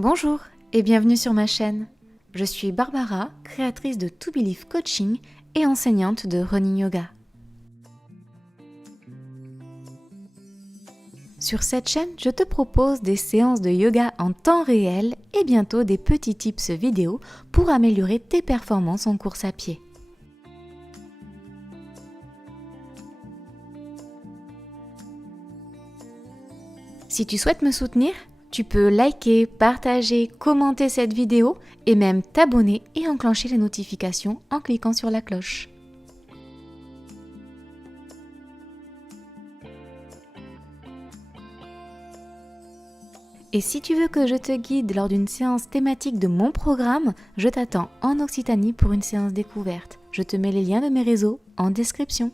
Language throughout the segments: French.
Bonjour et bienvenue sur ma chaîne. Je suis Barbara, créatrice de To Believe Coaching et enseignante de Running Yoga. Sur cette chaîne, je te propose des séances de yoga en temps réel et bientôt des petits tips vidéo pour améliorer tes performances en course à pied. Si tu souhaites me soutenir, tu peux liker, partager, commenter cette vidéo et même t'abonner et enclencher les notifications en cliquant sur la cloche. Et si tu veux que je te guide lors d'une séance thématique de mon programme, je t'attends en Occitanie pour une séance découverte. Je te mets les liens de mes réseaux en description.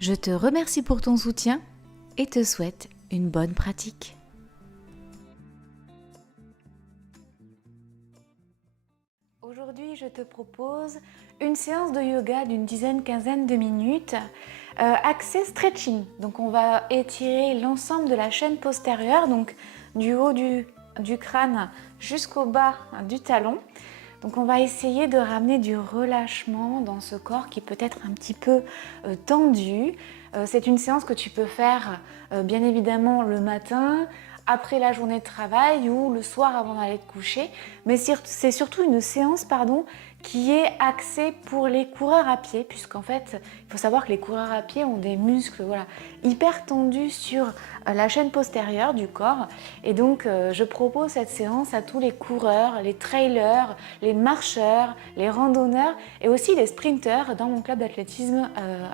Je te remercie pour ton soutien et te souhaite une bonne pratique. Aujourd'hui, je te propose une séance de yoga d'une quinzaine de minutes, axée stretching. Donc on va étirer l'ensemble de la chaîne postérieure, donc du haut du crâne jusqu'au bas du talon. Donc on va essayer de ramener du relâchement dans ce corps qui peut être un petit peu tendu. C'est une séance que tu peux faire bien évidemment le matin, après la journée de travail ou le soir avant d'aller te coucher. Mais c'est surtout une séance qui est axée pour les coureurs à pied, puisqu'en fait, il faut savoir que les coureurs à pied ont des muscles hyper tendus sur la chaîne postérieure du corps. Et donc, je propose cette séance à tous les coureurs, les trailers, les marcheurs, les randonneurs et aussi les sprinteurs dans mon club d'athlétisme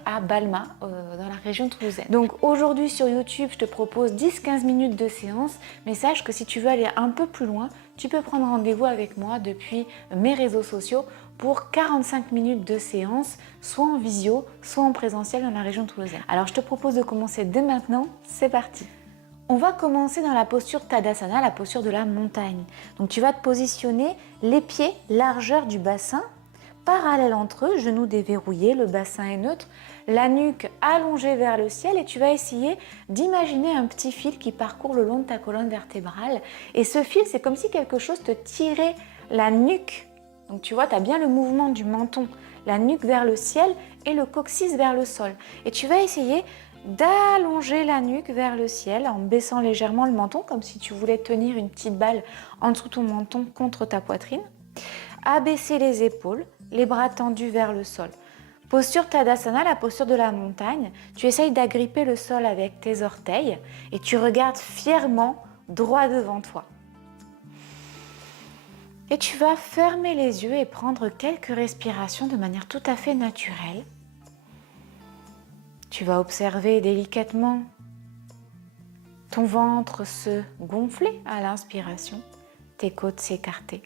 à Balma, dans la région toulousaine. Donc aujourd'hui sur YouTube, je te propose 10-15 minutes de séance, mais sache que si tu veux aller un peu plus loin, tu peux prendre rendez-vous avec moi depuis mes réseaux sociaux pour 45 minutes de séance, soit en visio, soit en présentiel dans la région toulousaine. Alors je te propose de commencer dès maintenant, c'est parti. On va commencer dans la posture Tadasana, la posture de la montagne. Donc tu vas te positionner les pieds largeur du bassin, parallèles entre eux, genoux déverrouillés, le bassin est neutre, la nuque allongée vers le ciel et tu vas essayer d'imaginer un petit fil qui parcourt le long de ta colonne vertébrale. Et ce fil, c'est comme si quelque chose te tirait la nuque. Donc tu vois, tu as bien le mouvement du menton, la nuque vers le ciel et le coccyx vers le sol. Et tu vas essayer d'allonger la nuque vers le ciel en baissant légèrement le menton, comme si tu voulais tenir une petite balle en dessous de ton menton contre ta poitrine. Abaisser les épaules, les bras tendus vers le sol. Posture Tadasana, la posture de la montagne. Tu essayes d'agripper le sol avec tes orteils et tu regardes fièrement droit devant toi. Et tu vas fermer les yeux et prendre quelques respirations de manière tout à fait naturelle. Tu vas observer délicatement ton ventre se gonfler à l'inspiration, tes côtes s'écarter.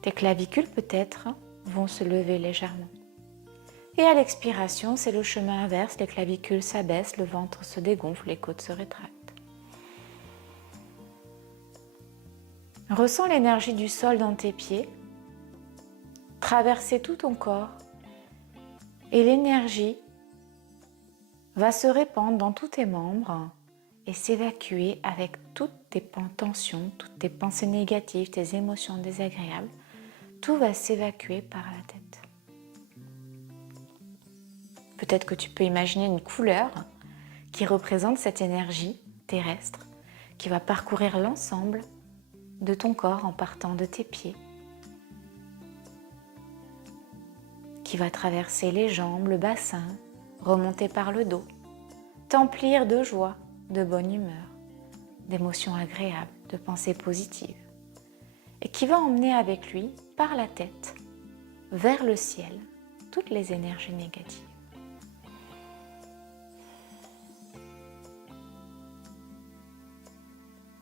Tes clavicules peut-être vont se lever légèrement. Et à l'expiration, c'est le chemin inverse, les clavicules s'abaissent, le ventre se dégonfle, les côtes se rétractent. Ressens l'énergie du sol dans tes pieds, traverser tout ton corps et l'énergie va se répandre dans tous tes membres et s'évacuer avec toutes tes tensions, toutes tes pensées négatives, tes émotions désagréables. Tout va s'évacuer par la tête. Peut-être que tu peux imaginer une couleur qui représente cette énergie terrestre qui va parcourir l'ensemble de ton corps en partant de tes pieds, qui va traverser les jambes, le bassin, remonter par le dos, t'emplir de joie, de bonne humeur, d'émotions agréables, de pensées positives, et qui va emmener avec lui, par la tête, vers le ciel, toutes les énergies négatives.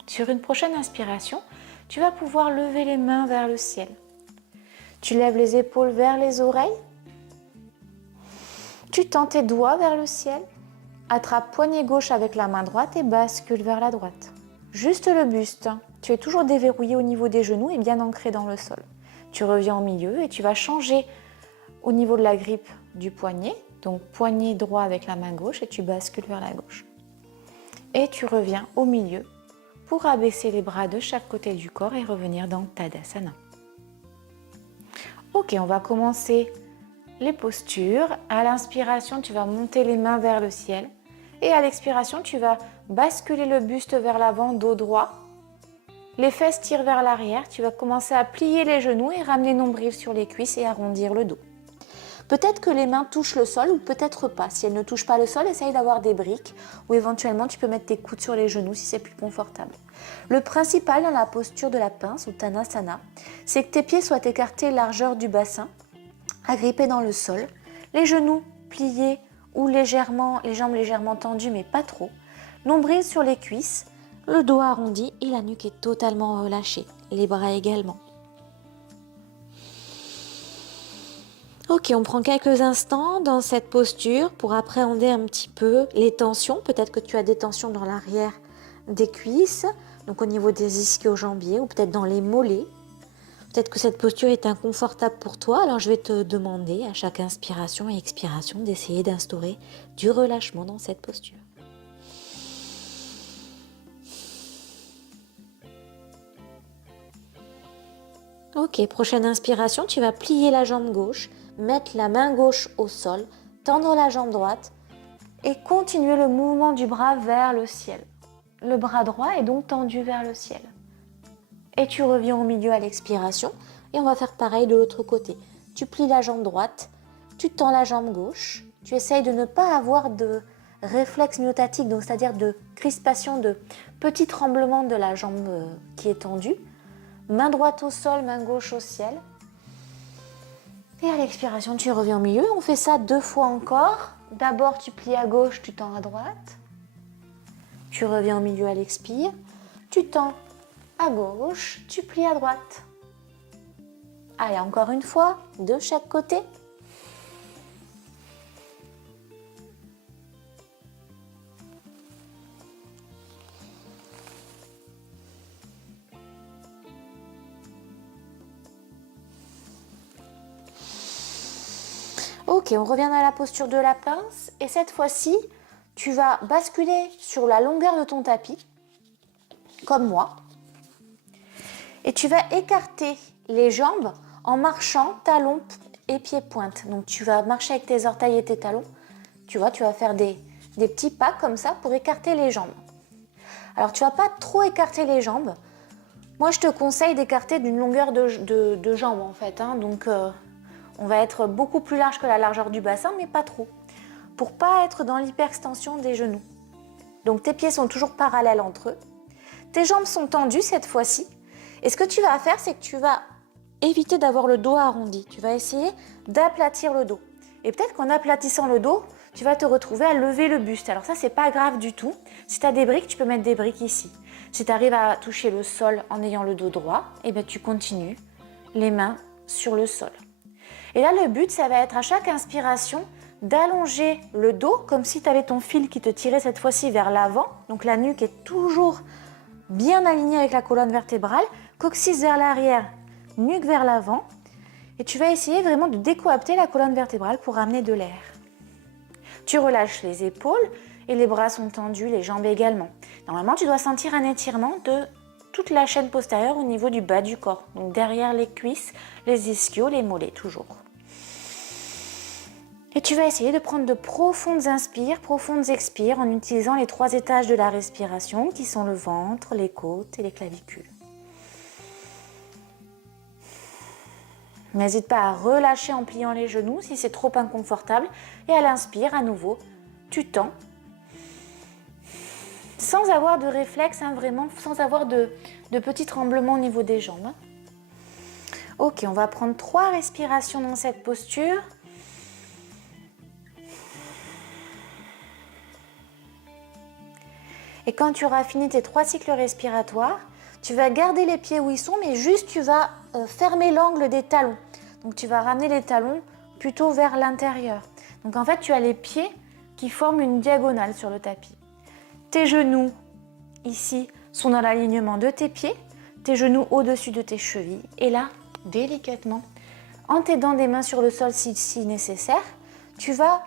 Sur une prochaine inspiration, tu vas pouvoir lever les mains vers le ciel. Tu lèves les épaules vers les oreilles. Tu tends tes doigts vers le ciel. Attrape poignet gauche avec la main droite et bascule vers la droite. Juste le buste. Tu es toujours déverrouillé au niveau des genoux et bien ancré dans le sol. Tu reviens au milieu et tu vas changer au niveau de la grippe du poignet. Donc poignet droit avec la main gauche et tu bascules vers la gauche. Et tu reviens au milieu pour abaisser les bras de chaque côté du corps et revenir dans Tadasana. Ok, on va commencer les postures. À l'inspiration, tu vas monter les mains vers le ciel. Et à l'expiration, tu vas basculer le buste vers l'avant, dos droit. Les fesses tirent vers l'arrière. Tu vas commencer à plier les genoux et ramener nombril sur les cuisses et arrondir le dos. Peut-être que les mains touchent le sol ou peut-être pas. Si elles ne touchent pas le sol, essaye d'avoir des briques ou éventuellement tu peux mettre tes coudes sur les genoux si c'est plus confortable. Le principal dans la posture de la pince ou Tanasana, c'est que tes pieds soient écartés largeur du bassin, agrippés dans le sol, les genoux pliés ou légèrement, les jambes légèrement tendues mais pas trop, nombril sur les cuisses, le dos arrondi et la nuque est totalement relâchée, les bras également. Ok, on prend quelques instants dans cette posture pour appréhender un petit peu les tensions. Peut-être que tu as des tensions dans l'arrière des cuisses, donc au niveau des ischio-jambiers ou peut-être dans les mollets. Peut-être que cette posture est inconfortable pour toi, alors je vais te demander à chaque inspiration et expiration d'essayer d'instaurer du relâchement dans cette posture. Ok, prochaine inspiration, tu vas plier la jambe gauche, mettre la main gauche au sol, tendre la jambe droite et continuer le mouvement du bras vers le ciel. Le bras droit est donc tendu vers le ciel. Et tu reviens au milieu à l'expiration et on va faire pareil de l'autre côté. Tu plies la jambe droite, tu tends la jambe gauche, tu essayes de ne pas avoir de réflexe myotatique, donc c'est-à-dire de crispation, de petits tremblements de la jambe qui est tendue. Main droite au sol, main gauche au ciel. Et à l'expiration, tu reviens au milieu. On fait ça 2 fois encore. D'abord, tu plies à gauche, tu tends à droite. Tu reviens au milieu à l'expire. Tu tends à gauche, tu plies à droite. Allez, encore une fois, de chaque côté. Ok, on revient à la posture de la pince et cette fois-ci, tu vas basculer sur la longueur de ton tapis, comme moi, et tu vas écarter les jambes en marchant talons et pieds pointe. Donc tu vas marcher avec tes orteils et tes talons, tu vois, tu vas faire des petits pas comme ça pour écarter les jambes. Alors tu vas pas trop écarter les jambes, moi je te conseille d'écarter d'une longueur de jambes en fait, hein. Donc on va être beaucoup plus large que la largeur du bassin, mais pas trop, pour pas être dans l'hyperextension des genoux. Donc tes pieds sont toujours parallèles entre eux. Tes jambes sont tendues cette fois-ci. Et ce que tu vas faire, c'est que tu vas éviter d'avoir le dos arrondi. Tu vas essayer d'aplatir le dos. Et peut-être qu'en aplatissant le dos, tu vas te retrouver à lever le buste. Alors ça, c'est pas grave du tout. Si tu as des briques, tu peux mettre des briques ici. Si tu arrives à toucher le sol en ayant le dos droit, eh bien, tu continues les mains sur le sol. Et là, le but, ça va être à chaque inspiration d'allonger le dos comme si tu avais ton fil qui te tirait cette fois-ci vers l'avant. Donc la nuque est toujours bien alignée avec la colonne vertébrale, coccyx vers l'arrière, nuque vers l'avant. Et tu vas essayer vraiment de décoapter la colonne vertébrale pour ramener de l'air. Tu relâches les épaules et les bras sont tendus, les jambes également. Normalement, tu dois sentir un étirement de toute la chaîne postérieure au niveau du bas du corps. Donc derrière les cuisses, les ischios, les mollets toujours. Et tu vas essayer de prendre de profondes inspires, profondes expires en utilisant les 3 étages de la respiration qui sont le ventre, les côtes et les clavicules. N'hésite pas à relâcher en pliant les genoux si c'est trop inconfortable. Et à l'inspire, à nouveau, tu tends. Sans avoir de réflexe, hein, vraiment, sans avoir de petits tremblements au niveau des jambes. Ok, on va prendre 3 respirations dans cette posture. Et quand tu auras fini tes 3 cycles respiratoires, tu vas garder les pieds où ils sont, mais juste tu vas fermer l'angle des talons. Donc tu vas ramener les talons plutôt vers l'intérieur. Donc en fait, tu as les pieds qui forment une diagonale sur le tapis. Tes genoux, ici, sont dans l'alignement de tes pieds. Tes genoux au-dessus de tes chevilles. Et là, délicatement, en t'aidant des mains sur le sol si nécessaire, tu vas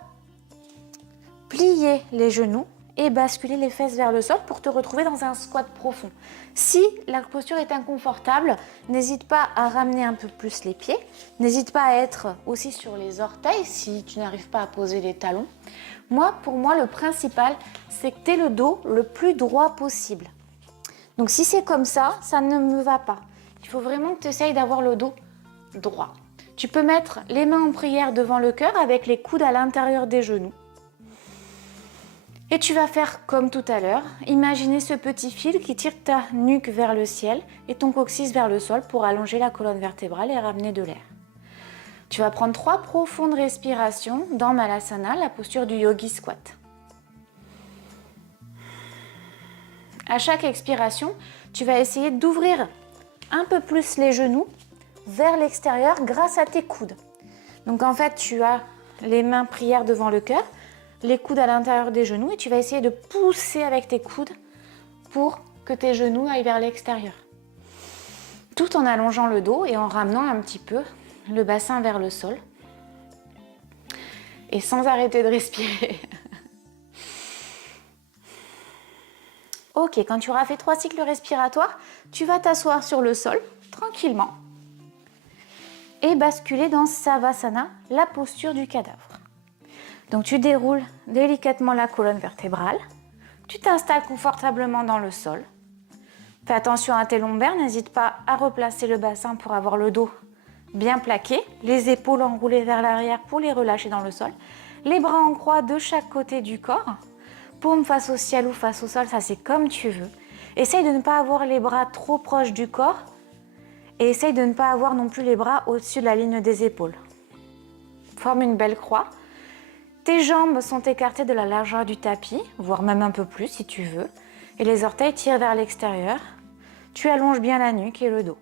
plier les genoux et basculer les fesses vers le sol pour te retrouver dans un squat profond. Si la posture est inconfortable, n'hésite pas à ramener un peu plus les pieds. N'hésite pas à être aussi sur les orteils si tu n'arrives pas à poser les talons. Pour moi, le principal, c'est que tu aies le dos le plus droit possible. Donc si c'est comme ça, ça ne me va pas. Il faut vraiment que tu essayes d'avoir le dos droit. Tu peux mettre les mains en prière devant le cœur avec les coudes à l'intérieur des genoux. Et tu vas faire comme tout à l'heure, imaginer ce petit fil qui tire ta nuque vers le ciel et ton coccyx vers le sol pour allonger la colonne vertébrale et ramener de l'air. Tu vas prendre 3 profondes respirations dans Malasana, la posture du Yogi Squat. À chaque expiration, tu vas essayer d'ouvrir un peu plus les genoux vers l'extérieur grâce à tes coudes. Donc en fait, tu as les mains prières devant le cœur, les coudes à l'intérieur des genoux et tu vas essayer de pousser avec tes coudes pour que tes genoux aillent vers l'extérieur. Tout en allongeant le dos et en ramenant un petit peu le bassin vers le sol. Et sans arrêter de respirer. Ok, quand tu auras fait 3 cycles respiratoires, tu vas t'asseoir sur le sol tranquillement et basculer dans Savasana, la posture du cadavre. Donc tu déroules délicatement la colonne vertébrale, tu t'installes confortablement dans le sol. Fais attention à tes lombaires, n'hésite pas à replacer le bassin pour avoir le dos bien plaqué, les épaules enroulées vers l'arrière pour les relâcher dans le sol, les bras en croix de chaque côté du corps, paume face au ciel ou face au sol, ça c'est comme tu veux. Essaye de ne pas avoir les bras trop proches du corps et essaye de ne pas avoir non plus les bras au-dessus de la ligne des épaules. Forme une belle croix. Tes jambes sont écartées de la largeur du tapis, voire même un peu plus si tu veux, et les orteils tirent vers l'extérieur. Tu allonges bien la nuque et le dos.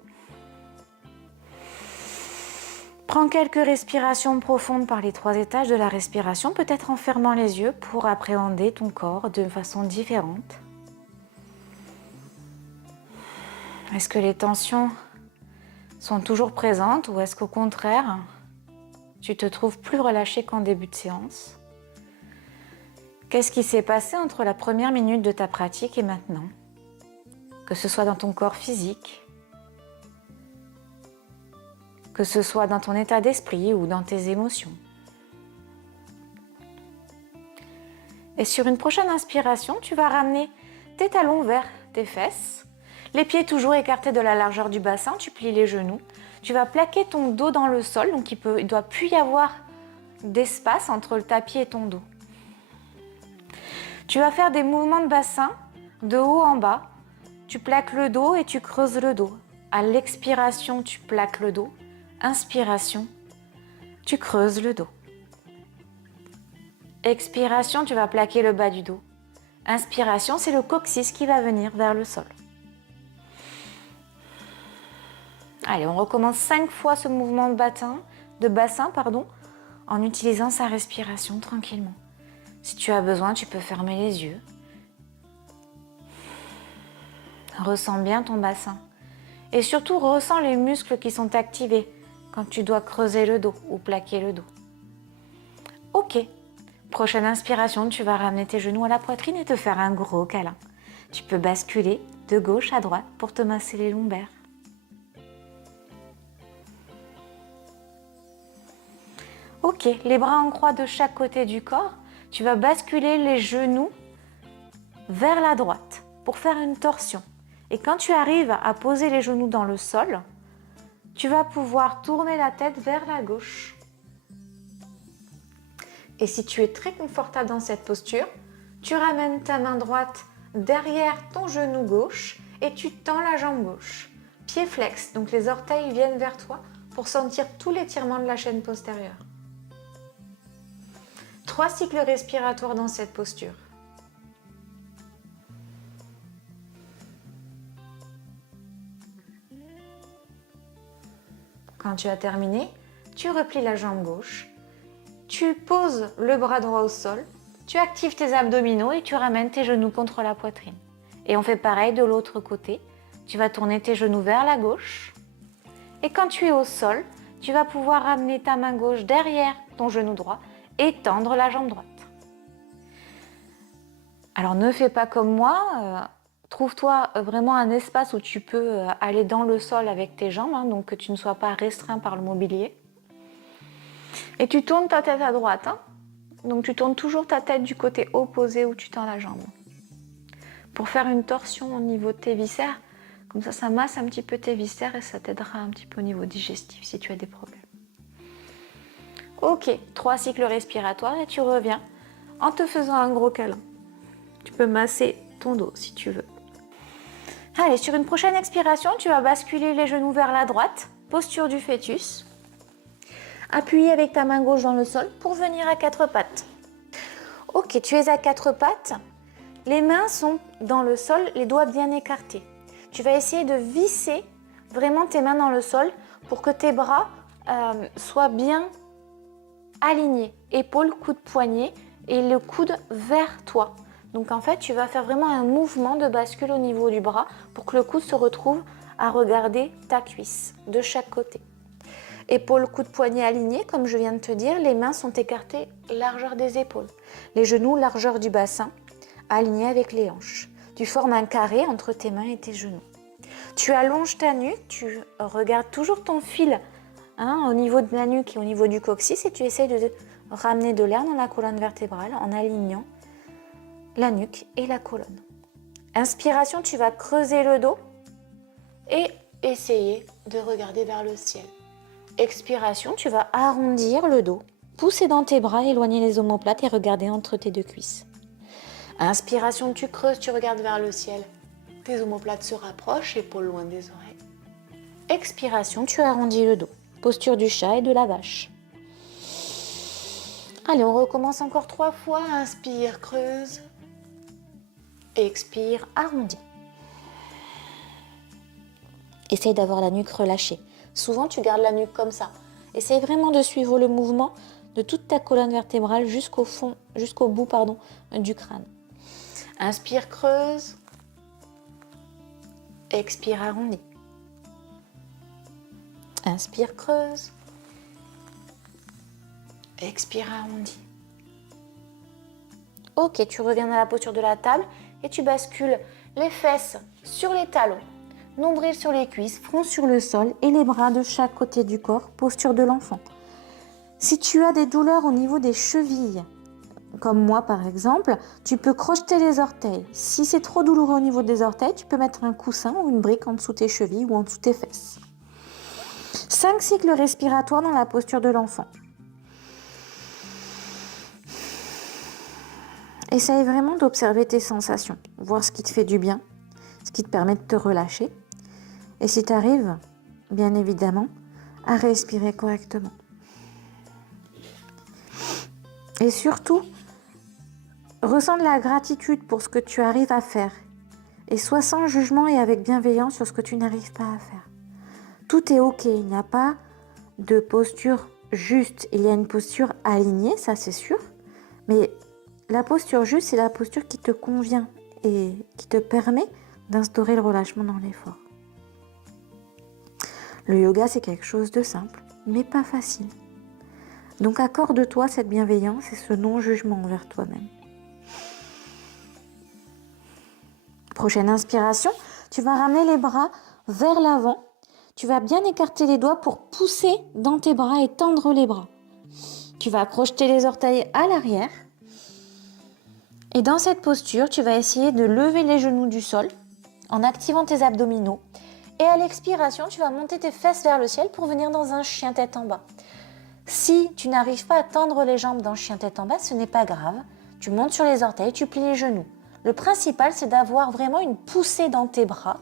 Prends quelques respirations profondes par les 3 étages de la respiration, peut-être en fermant les yeux pour appréhender ton corps de façon différente. Est-ce que les tensions sont toujours présentes ou est-ce qu'au contraire, tu te trouves plus relâché qu'en début de séance? Qu'est-ce qui s'est passé entre la première minute de ta pratique et maintenant? Que ce soit dans ton corps physique, que ce soit dans ton état d'esprit ou dans tes émotions. Et sur une prochaine inspiration, tu vas ramener tes talons vers tes fesses, les pieds toujours écartés de la largeur du bassin, tu plies les genoux. Tu vas plaquer ton dos dans le sol, donc il ne doit plus y avoir d'espace entre le tapis et ton dos. Tu vas faire des mouvements de bassin de haut en bas. Tu plaques le dos et tu creuses le dos. À l'expiration, tu plaques le dos. Inspiration, tu creuses le dos. Expiration, tu vas plaquer le bas du dos. Inspiration, c'est le coccyx qui va venir vers le sol. Allez, on recommence 5 fois ce mouvement de bassin, en utilisant sa respiration tranquillement. Si tu as besoin, tu peux fermer les yeux. Ressens bien ton bassin. Et surtout, ressens les muscles qui sont activés quand tu dois creuser le dos ou plaquer le dos. Ok. Prochaine inspiration, tu vas ramener tes genoux à la poitrine et te faire un gros câlin. Tu peux basculer de gauche à droite pour te masser les lombaires. Ok, les bras en croix de chaque côté du corps. Tu vas basculer les genoux vers la droite pour faire une torsion. Et quand tu arrives à poser les genoux dans le sol, tu vas pouvoir tourner la tête vers la gauche. Et si tu es très confortable dans cette posture, tu ramènes ta main droite derrière ton genou gauche et tu tends la jambe gauche. Pied flex, donc les orteils viennent vers toi pour sentir tout l'étirement de la chaîne postérieure. 3 cycles respiratoires dans cette posture. Quand tu as terminé, tu replies la jambe gauche, tu poses le bras droit au sol, tu actives tes abdominaux et tu ramènes tes genoux contre la poitrine. Et on fait pareil de l'autre côté. Tu vas tourner tes genoux vers la gauche. Et quand tu es au sol, tu vas pouvoir ramener ta main gauche derrière ton genou droit et tendre la jambe droite. Alors ne fais pas comme moi, trouve-toi vraiment un espace où tu peux aller dans le sol avec tes jambes, hein, donc que tu ne sois pas restreint par le mobilier. Et tu tournes ta tête à droite, hein. Donc tu tournes toujours ta tête du côté opposé où tu tends la jambe. Pour faire une torsion au niveau de tes viscères, comme ça masse un petit peu tes viscères et ça t'aidera un petit peu au niveau digestif si tu as des problèmes. Ok, 3 cycles respiratoires et tu reviens en te faisant un gros câlin. Tu peux masser ton dos si tu veux. Allez, sur une prochaine expiration, tu vas basculer les genoux vers la droite, posture du fœtus. Appuie avec ta main gauche dans le sol pour venir à 4 pattes. Ok, tu es à 4 pattes. Les mains sont dans le sol, les doigts bien écartés. Tu vas essayer de visser vraiment tes mains dans le sol pour que tes bras soient bien alignés. Épaules, coude, poignet et le coude vers toi. Donc en fait, tu vas faire vraiment un mouvement de bascule au niveau du bras pour que le coude se retrouve à regarder ta cuisse de chaque côté. Épaules, coude, poignet alignés, comme je viens de te dire, les mains sont écartées largeur des épaules. Les genoux, largeur du bassin, alignés avec les hanches. Tu formes un carré entre tes mains et tes genoux. Tu allonges ta nuque, tu regardes toujours ton fil au niveau de la nuque et au niveau du coccyx et tu essaies de ramener de l'air dans la colonne vertébrale en alignant la nuque et la colonne. Inspiration, tu vas creuser le dos et essayer de regarder vers le ciel. Expiration, tu vas arrondir le dos, pousser dans tes bras, éloigner les omoplates et regarder entre tes deux cuisses. Inspiration, tu creuses, tu regardes vers le ciel. Tes omoplates se rapprochent, épaules loin des oreilles. Expiration, tu arrondis le dos. Posture du chat et de la vache. Allez, on recommence encore 3 fois. Inspire, creuse. Expire, arrondis. Essaye d'avoir la nuque relâchée. Souvent, tu gardes la nuque comme ça. Essaye vraiment de suivre le mouvement de toute ta colonne vertébrale jusqu'au bout du crâne. Inspire, creuse. Expire, arrondis. Inspire, creuse. Expire, arrondis. Ok, tu reviens dans la posture de la table et tu bascules les fesses sur les talons, nombril sur les cuisses, front sur le sol et les bras de chaque côté du corps, posture de l'enfant. Si tu as des douleurs au niveau des chevilles, comme moi par exemple, tu peux crocheter les orteils. Si c'est trop douloureux au niveau des orteils, tu peux mettre un coussin ou une brique en dessous tes chevilles ou en dessous tes fesses. 5 cycles respiratoires dans la posture de l'enfant. Essaye vraiment d'observer tes sensations, voir ce qui te fait du bien, ce qui te permet de te relâcher. Et si tu arrives, bien évidemment, à respirer correctement. Et surtout, ressens de la gratitude pour ce que tu arrives à faire. Et sois sans jugement et avec bienveillance sur ce que tu n'arrives pas à faire. Tout est ok, il n'y a pas de posture juste. Il y a une posture alignée, ça c'est sûr. Mais la posture juste, c'est la posture qui te convient et qui te permet d'instaurer le relâchement dans l'effort. Le yoga, c'est quelque chose de simple, mais pas facile. Donc accorde-toi cette bienveillance et ce non-jugement envers toi-même. Prochaine inspiration, tu vas ramener les bras vers l'avant. Tu vas bien écarter les doigts pour pousser dans tes bras et tendre les bras. Tu vas crocheter les orteils à l'arrière. Et dans cette posture, tu vas essayer de lever les genoux du sol en activant tes abdominaux. Et à l'expiration, tu vas monter tes fesses vers le ciel pour venir dans un chien tête en bas. Si tu n'arrives pas à tendre les jambes dans chien tête en bas, ce n'est pas grave. Tu montes sur les orteils, tu plies les genoux. Le principal, c'est d'avoir vraiment une poussée dans tes bras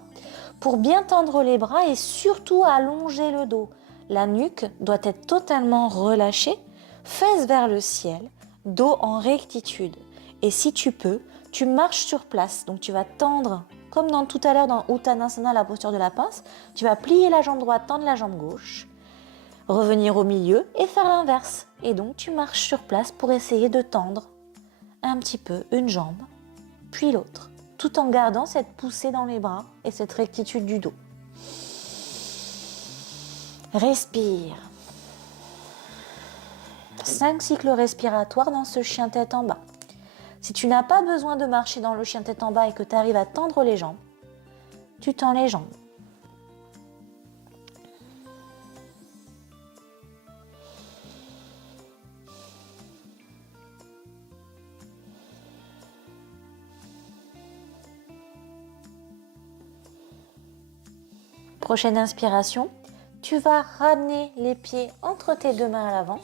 pour bien tendre les bras et surtout allonger le dos. La nuque doit être totalement relâchée, fesses vers le ciel, dos en rectitude. Et si tu peux, tu marches sur place. Donc tu vas tendre, comme dans tout à l'heure dans Uttanasana, la posture de la pince, tu vas plier la jambe droite, tendre la jambe gauche, revenir au milieu et faire l'inverse. Et donc tu marches sur place pour essayer de tendre un petit peu une jambe, puis l'autre, tout en gardant cette poussée dans les bras et cette rectitude du dos. Respire. 5 cycles respiratoires dans ce chien tête en bas. Si tu n'as pas besoin de marcher dans le chien tête en bas et que tu arrives à tendre les jambes, tu tends les jambes. Prochaine inspiration, tu vas ramener les pieds entre tes deux mains à l'avant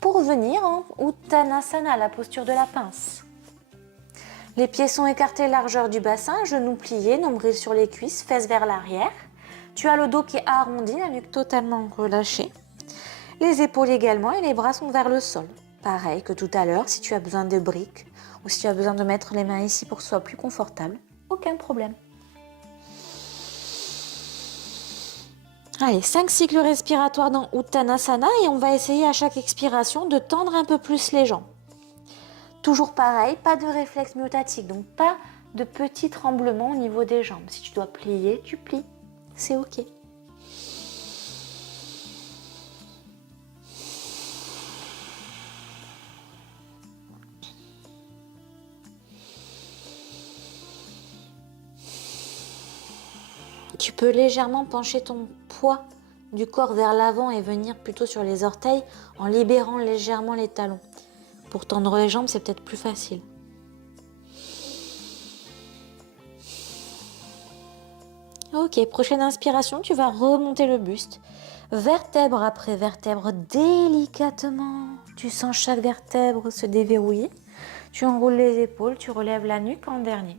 pour venir en Uttanasana, la posture de la pince. Les pieds sont écartés largeur du bassin, genoux pliés, nombril sur les cuisses, fesses vers l'arrière. Tu as le dos qui est arrondi, la nuque totalement relâchée. Les épaules également et les bras sont vers le sol. Pareil que tout à l'heure, si tu as besoin de briques ou si tu as besoin de mettre les mains ici pour que ce soit plus confortable, aucun problème. Allez, 5 cycles respiratoires dans Uttanasana et on va essayer à chaque expiration de tendre un peu plus les jambes. Toujours pareil, pas de réflexe myotatique, donc pas de petits tremblements au niveau des jambes. Si tu dois plier, tu plies, c'est ok. Tu peux légèrement pencher ton poids du corps vers l'avant et venir plutôt sur les orteils en libérant légèrement les talons. Pour tendre les jambes, c'est peut-être plus facile. Ok, prochaine inspiration, tu vas remonter le buste. Vertèbre après vertèbre, délicatement. Tu sens chaque vertèbre se déverrouiller. Tu enroules les épaules, tu relèves la nuque en dernier.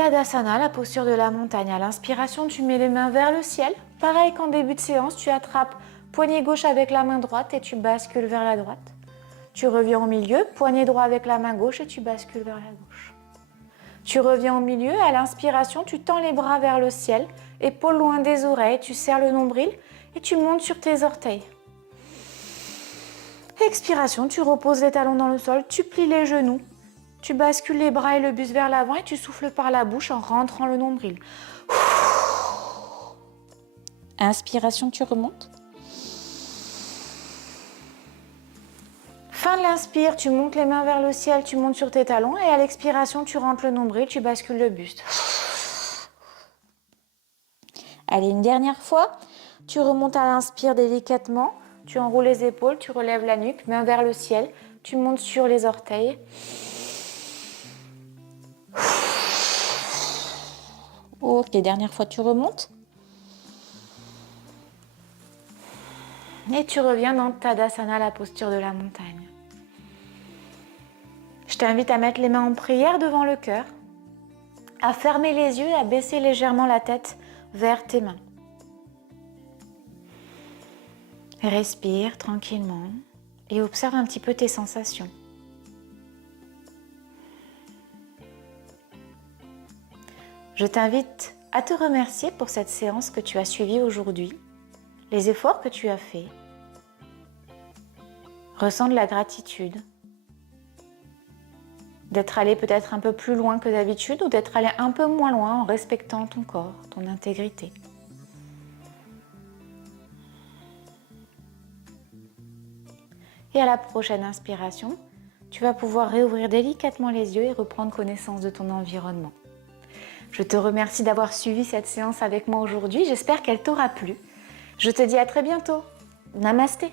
Tadasana, la posture de la montagne. À l'inspiration, tu mets les mains vers le ciel. Pareil qu'en début de séance, tu attrapes poignet gauche avec la main droite et tu bascules vers la droite. Tu reviens au milieu, poignet droit avec la main gauche et tu bascules vers la gauche. Tu reviens au milieu, à l'inspiration, tu tends les bras vers le ciel, épaules loin des oreilles, tu serres le nombril et tu montes sur tes orteils. Expiration, tu reposes les talons dans le sol, tu plies les genoux. Tu bascules les bras et le buste vers l'avant et tu souffles par la bouche en rentrant le nombril. Inspiration, tu remontes. Fin de l'inspire, tu montes les mains vers le ciel, tu montes sur tes talons et à l'expiration, tu rentres le nombril, tu bascules le buste. Allez, une dernière fois. Tu remontes à l'inspire délicatement, tu enroules les épaules, tu relèves la nuque, mains vers le ciel, tu montes sur les orteils. Ok, dernière fois, tu remontes. Et tu reviens dans Tadasana, la posture de la montagne. Je t'invite à mettre les mains en prière devant le cœur, à fermer les yeux et à baisser légèrement la tête vers tes mains. Respire tranquillement et observe un petit peu tes sensations. Je t'invite à te remercier pour cette séance que tu as suivie aujourd'hui, les efforts que tu as faits. Ressens de la gratitude d'être allé peut-être un peu plus loin que d'habitude ou d'être allé un peu moins loin en respectant ton corps, ton intégrité. Et à la prochaine inspiration, tu vas pouvoir réouvrir délicatement les yeux et reprendre connaissance de ton environnement. Je te remercie d'avoir suivi cette séance avec moi aujourd'hui. J'espère qu'elle t'aura plu. Je te dis à très bientôt. Namasté.